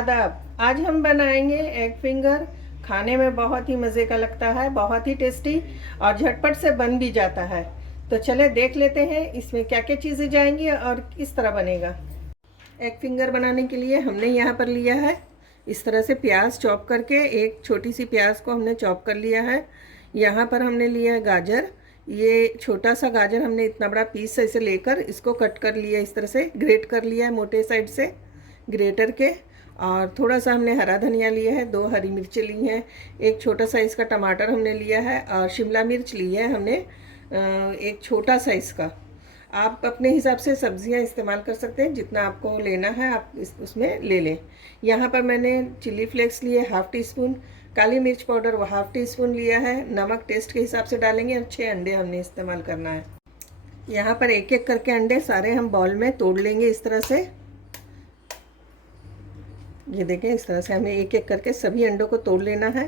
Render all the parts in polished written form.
आदाब। आज हम बनाएंगे एग फिंगर। खाने में बहुत ही मज़े का लगता है, बहुत ही टेस्टी और झटपट से बन भी जाता है। तो चले देख लेते हैं इसमें क्या क्या चीज़ें जाएंगी और किस तरह बनेगा। एग फिंगर बनाने के लिए हमने यहाँ पर लिया है इस तरह से प्याज चॉप करके, एक छोटी सी प्याज को हमने चॉप कर लिया है। यहाँ पर हमने लिया है गाजर। ये छोटा सा गाजर हमने इतना बड़ा पीस ऐसे लेकर इसको कट कर लिया, इस तरह से ग्रेट कर लिया है मोटे साइड से ग्रेटर के। और थोड़ा सा हमने हरा धनिया लिया है, 2 हरी मिर्चें ली हैं, एक छोटा साइज़ का टमाटर हमने लिया है और शिमला मिर्च ली है हमने एक छोटा साइज़ का। आप अपने हिसाब से सब्जियां इस्तेमाल कर सकते हैं, जितना आपको लेना है आप उसमें ले लें। यहाँ पर मैंने चिली फ्लेक्स लिए ½ टी स्पून, काली मिर्च पाउडर वो ½ टी स्पून लिया है, नमक टेस्ट के हिसाब से डालेंगे और 6 अंडे हमने इस्तेमाल करना है। यहाँ पर एक एक करके अंडे सारे हम बाउल में तोड़ लेंगे इस तरह से। ये देखें, इस तरह से हमें एक एक करके सभी अंडों को तोड़ लेना है।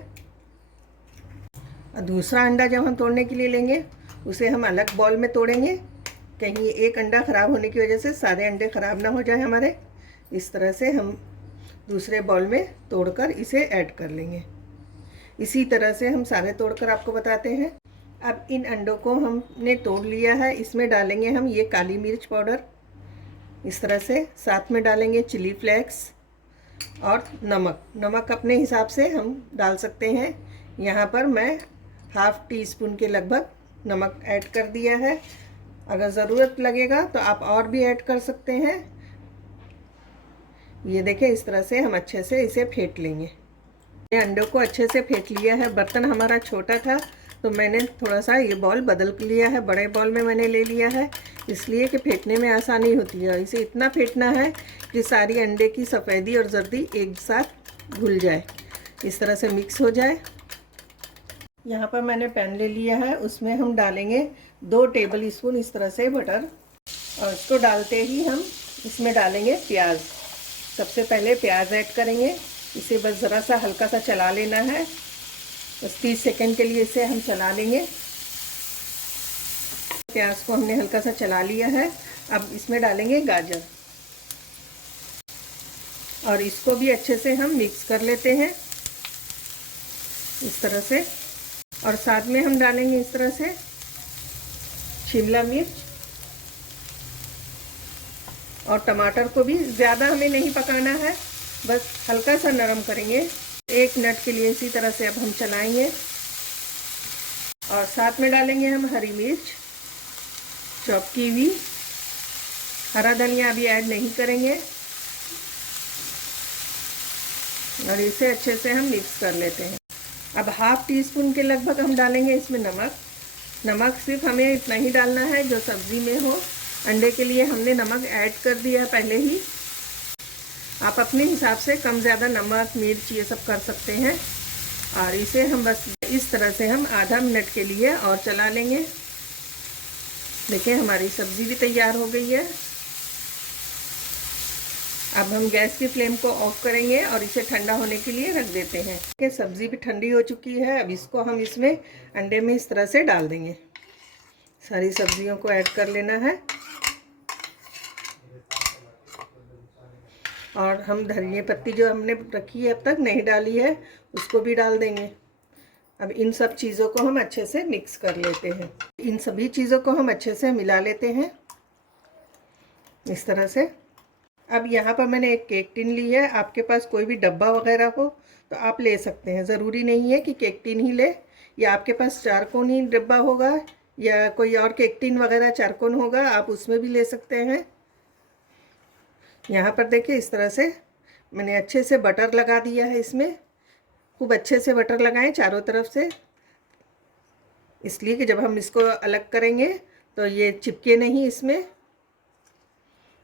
और दूसरा अंडा जब हम तोड़ने के लिए लेंगे उसे हम अलग बाउल में तोड़ेंगे, कहीं एक अंडा ख़राब होने की वजह से सारे अंडे ख़राब ना हो जाए हमारे। इस तरह से हम दूसरे बाउल में तोड़कर इसे ऐड कर लेंगे। इसी तरह से हम सारे तोड़कर आपको बताते हैं। अब इन अंडों को हमने तोड़ लिया है, इसमें डालेंगे हम ये काली मिर्च पाउडर इस तरह से, साथ में डालेंगे चिली फ्लेक्स और नमक अपने हिसाब से हम डाल सकते हैं। यहाँ पर मैं ½ टी स्पून के लगभग नमक ऐड कर दिया है। अगर ज़रूरत लगेगा तो आप और भी ऐड कर सकते हैं। ये देखें, इस तरह से हम अच्छे से इसे फेंट लेंगे। अंडों को अच्छे से फेंट लिया है। बर्तन हमारा छोटा था तो मैंने थोड़ा सा ये बॉल बदल लिया है, बड़े बॉल में मैंने ले लिया है, इसलिए कि फेंटने में आसानी होती है। इसे इतना फेंटना है कि सारी अंडे की सफ़ेदी और जर्दी एक साथ घुल जाए, इस तरह से मिक्स हो जाए। यहाँ पर मैंने पैन ले लिया है, उसमें हम डालेंगे 2 टेबल स्पून इस तरह से बटर, और इसको डालते ही हम इसमें डालेंगे प्याज। सबसे पहले प्याज ऐड करेंगे। इसे बस ज़रा सा हल्का सा चला लेना है, बस 30 सेकंड के लिए इसे हम चला लेंगे। प्याज को हमने हल्का सा चला लिया है। अब इसमें डालेंगे गाजर और इसको भी अच्छे से हम मिक्स कर लेते हैं इस तरह से। और साथ में हम डालेंगे इस तरह से शिमला मिर्च और टमाटर को भी ज़्यादा हमें नहीं पकाना है, बस हल्का सा नरम करेंगे 1 मिनट के लिए। इसी तरह से अब हम चलाएंगे और साथ में डालेंगे हम हरी मिर्च चॉप की हुई। हरा धनिया अभी ऐड नहीं करेंगे और इसे अच्छे से हम मिक्स कर लेते हैं। अब ½ टी स्पून के लगभग हम डालेंगे इसमें नमक सिर्फ हमें इतना ही डालना है जो सब्ज़ी में हो। अंडे के लिए हमने नमक ऐड कर दिया पहले ही। आप अपने हिसाब से कम ज़्यादा नमक मिर्च ये सब कर सकते हैं। और इसे हम बस इस तरह से हम आधा मिनट के लिए और चला लेंगे। देखिए, हमारी सब्ज़ी भी तैयार हो गई है। अब हम गैस की फ्लेम को ऑफ करेंगे और इसे ठंडा होने के लिए रख देते हैं। कि सब्ज़ी भी ठंडी हो चुकी है। अब इसको हम इसमें अंडे में इस तरह से डाल देंगे। सारी सब्जियों को ऐड कर लेना है और हम धनिया पत्ती जो हमने रखी है अब तक नहीं डाली है उसको भी डाल देंगे। अब इन सब चीज़ों को हम अच्छे से मिक्स कर लेते हैं। इन सभी चीज़ों को हम अच्छे से मिला लेते हैं इस तरह से। अब यहाँ पर मैंने एक केक टिन ली है। आपके पास कोई भी डब्बा वगैरह हो तो आप ले सकते हैं, ज़रूरी नहीं है कि केक टिन ही ले, या आपके पास चारकोनी डब्बा होगा या कोई और केक टिन वगैरह चारकोन होगा, आप उसमें भी ले सकते हैं। यहाँ पर देखिए, इस तरह से मैंने अच्छे से बटर लगा दिया है। इसमें खूब अच्छे से बटर लगाएं चारों तरफ से, इसलिए कि जब हम इसको अलग करेंगे तो ये चिपके नहीं इसमें।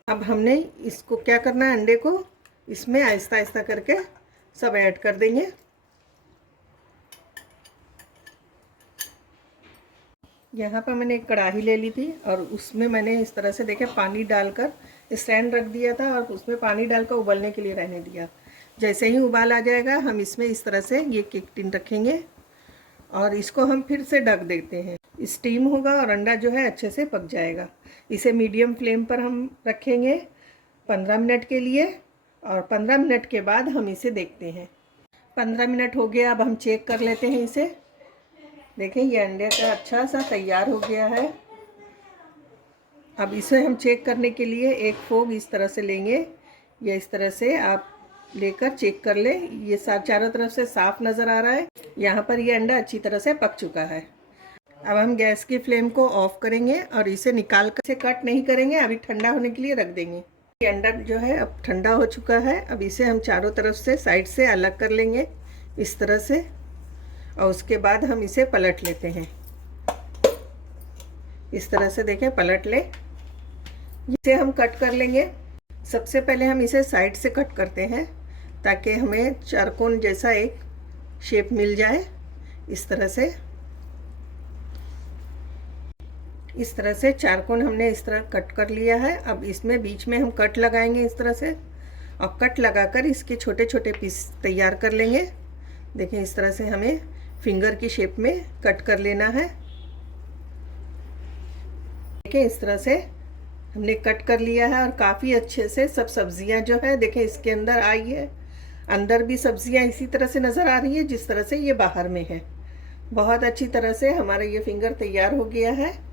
अब हमने इसको क्या करना है, अंडे को इसमें आहिस्ता आहिस्ता करके सब ऐड कर देंगे। यहाँ पर मैंने एक कढ़ाई ले ली थी और उसमें मैंने इस तरह से देखे पानी डालकर स्टैंड रख दिया था और उसमें पानी डालकर उबलने के लिए रहने दिया। जैसे ही उबाल आ जाएगा हम इसमें इस तरह से ये केक टिन रखेंगे और इसको हम फिर से ढक देते हैं। स्टीम होगा और अंडा जो है अच्छे से पक जाएगा। इसे मीडियम फ्लेम पर हम रखेंगे 15 मिनट के लिए और 15 मिनट के बाद हम इसे देखते हैं। 15 मिनट हो गया, अब हम चेक कर लेते हैं इसे। देखें ये अंडे का अच्छा सा तैयार हो गया है। अब इसे हम चेक करने के लिए एक फोग इस तरह से लेंगे, या इस तरह से आप लेकर चेक कर ले। ये चारों तरफ से साफ नज़र आ रहा है। यहाँ पर ये अंडा अच्छी तरह से पक चुका है। अब हम गैस की फ्लेम को ऑफ करेंगे और इसे निकाल कर, इसे कट नहीं करेंगे, अभी ठंडा होने के लिए रख देंगे। ये अंडा जो है अब ठंडा हो चुका है। अब इसे हम चारों तरफ से साइड से अलग कर लेंगे इस तरह से, और उसके बाद हम इसे पलट लेते हैं इस तरह से। देखें पलट ले, इसे हम कट कर लेंगे। सबसे पहले हम इसे साइड से कट करते हैं ताकि हमें चारकोन जैसा एक शेप मिल जाए। इस तरह से चारकोन हमने इस तरह कट कर लिया है। अब इसमें बीच में हम कट लगाएंगे इस तरह से, और कट लगाकर इसके छोटे छोटे पीस तैयार कर लेंगे। देखें इस तरह से हमें फिंगर की शेप में कट कर लेना है। देखें इस तरह से हमने कट कर लिया है, और काफ़ी अच्छे से सब सब्जियां जो है देखें इसके अंदर आई है। अंदर भी सब्जियां इसी तरह से नज़र आ रही है जिस तरह से ये बाहर में है। बहुत अच्छी तरह से हमारा ये फिंगर तैयार हो गया है।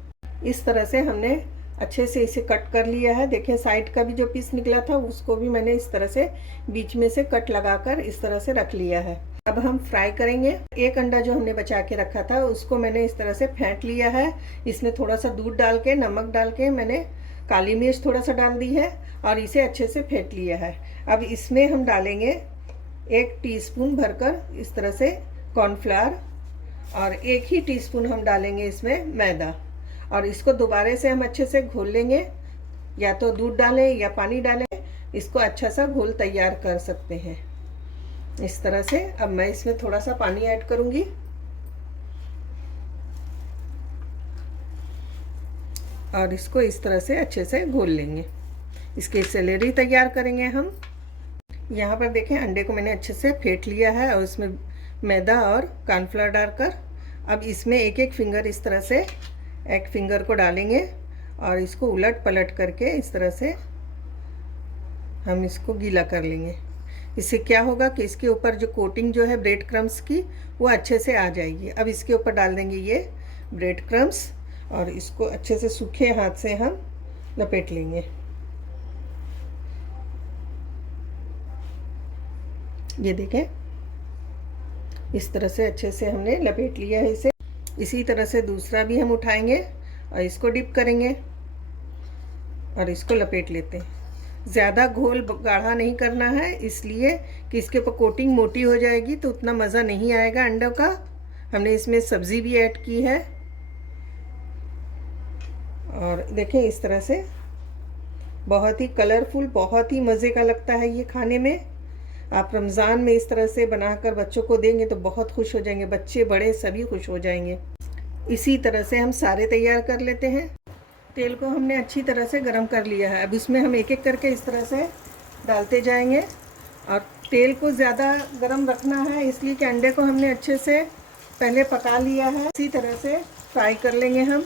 इस तरह से हमने अच्छे से इसे कट कर लिया है। देखें साइड का भी जो पीस निकला था उसको भी मैंने इस तरह से बीच में से कट लगाकर इस तरह से रख लिया है। अब हम फ्राई करेंगे। एक अंडा जो हमने बचा के रखा था उसको मैंने इस तरह से फेंट लिया है। इसमें थोड़ा सा दूध डाल के, नमक डाल के, मैंने काली मिर्च थोड़ा सा डाल दी है और इसे अच्छे से फेंट लिया है। अब इसमें हम डालेंगे 1 टीस्पून भरकर इस तरह से कॉर्नफ्लावर, और 1 ही टीस्पून हम डालेंगे इसमें मैदा, और इसको दोबारा से हम अच्छे से घोल लेंगे। या तो दूध डालें या पानी डालें, इसको अच्छा सा घोल तैयार कर सकते हैं इस तरह से। अब मैं इसमें थोड़ा सा पानी ऐड करूंगी, और इसको इस तरह से अच्छे से घोल लेंगे। इसके सेलेरी तैयार करेंगे हम। यहाँ पर देखें अंडे को मैंने अच्छे से फेंट लिया है और इसमें मैदा और कॉर्नफ्लावर डालकर अब इसमें एक एक फिंगर इस तरह से एक फिंगर को डालेंगे और इसको उलट पलट करके इस तरह से हम इसको गीला कर लेंगे। इससे क्या होगा कि इसके ऊपर जो कोटिंग जो है ब्रेड क्रम्स की वो अच्छे से आ जाएगी। अब इसके ऊपर डाल देंगे ये ब्रेड क्रम्स और इसको अच्छे से सूखे हाथ से हम लपेट लेंगे। ये देखें इस तरह से अच्छे से हमने लपेट लिया है इसे। इसी तरह से दूसरा भी हम उठाएंगे और इसको डिप करेंगे और इसको लपेट लेते हैं। ज़्यादा घोल गाढ़ा नहीं करना है इसलिए कि इसके ऊपर कोटिंग मोटी हो जाएगी तो उतना मज़ा नहीं आएगा अंडों का। हमने इसमें सब्ज़ी भी ऐड की है और देखें इस तरह से बहुत ही कलरफुल, बहुत ही मज़े का लगता है ये खाने में। आप रमज़ान में इस तरह से बनाकर बच्चों को देंगे तो बहुत खुश हो जाएंगे, बच्चे बड़े सभी खुश हो जाएंगे। इसी तरह से हम सारे तैयार कर लेते हैं। तेल को हमने अच्छी तरह से गरम कर लिया है। अब इसमें हम एक एक करके इस तरह से डालते जाएंगे और तेल को ज़्यादा गरम रखना है इसलिए कि अंडे को हमने अच्छे से पहले पका लिया है। इसी तरह से फ्राई कर लेंगे हम।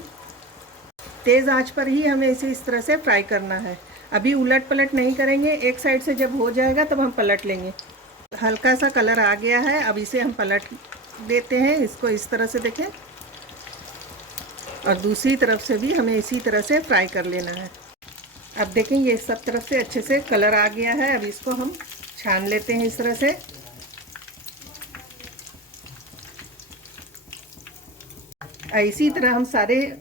तेज़ आंच पर ही हमें इसे इस तरह से फ्राई करना है। अभी उलट पलट नहीं करेंगे, एक साइड से जब हो जाएगा तब हम पलट लेंगे। हल्का सा कलर आ गया है, अब इसे हम पलट देते हैं। इसको इस तरह से देखें और दूसरी तरफ से भी हमें इसी तरह से फ्राई कर लेना है। अब देखें ये सब तरफ से अच्छे से कलर आ गया है। अब इसको हम छान लेते हैं इस तरह से। इसी तरह हम सारे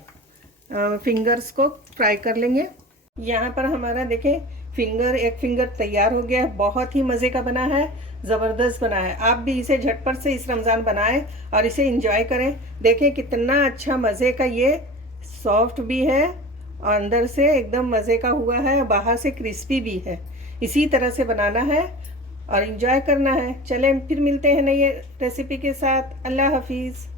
फिंगर्स को फ्राई कर लेंगे। यहाँ पर हमारा देखें एक फिंगर तैयार हो गया है। बहुत ही मज़े का बना है, ज़बरदस्त बना है। आप भी इसे झटपट से इस रमज़ान बनाएं और इसे एंजॉय करें। देखें कितना अच्छा मज़े का, ये सॉफ्ट भी है और अंदर से एकदम मज़े का हुआ है, बाहर से क्रिस्पी भी है। इसी तरह से बनाना है और एंजॉय करना है। चलें फिर मिलते हैं नई रेसिपी के साथ। अल्लाह हाफिज़।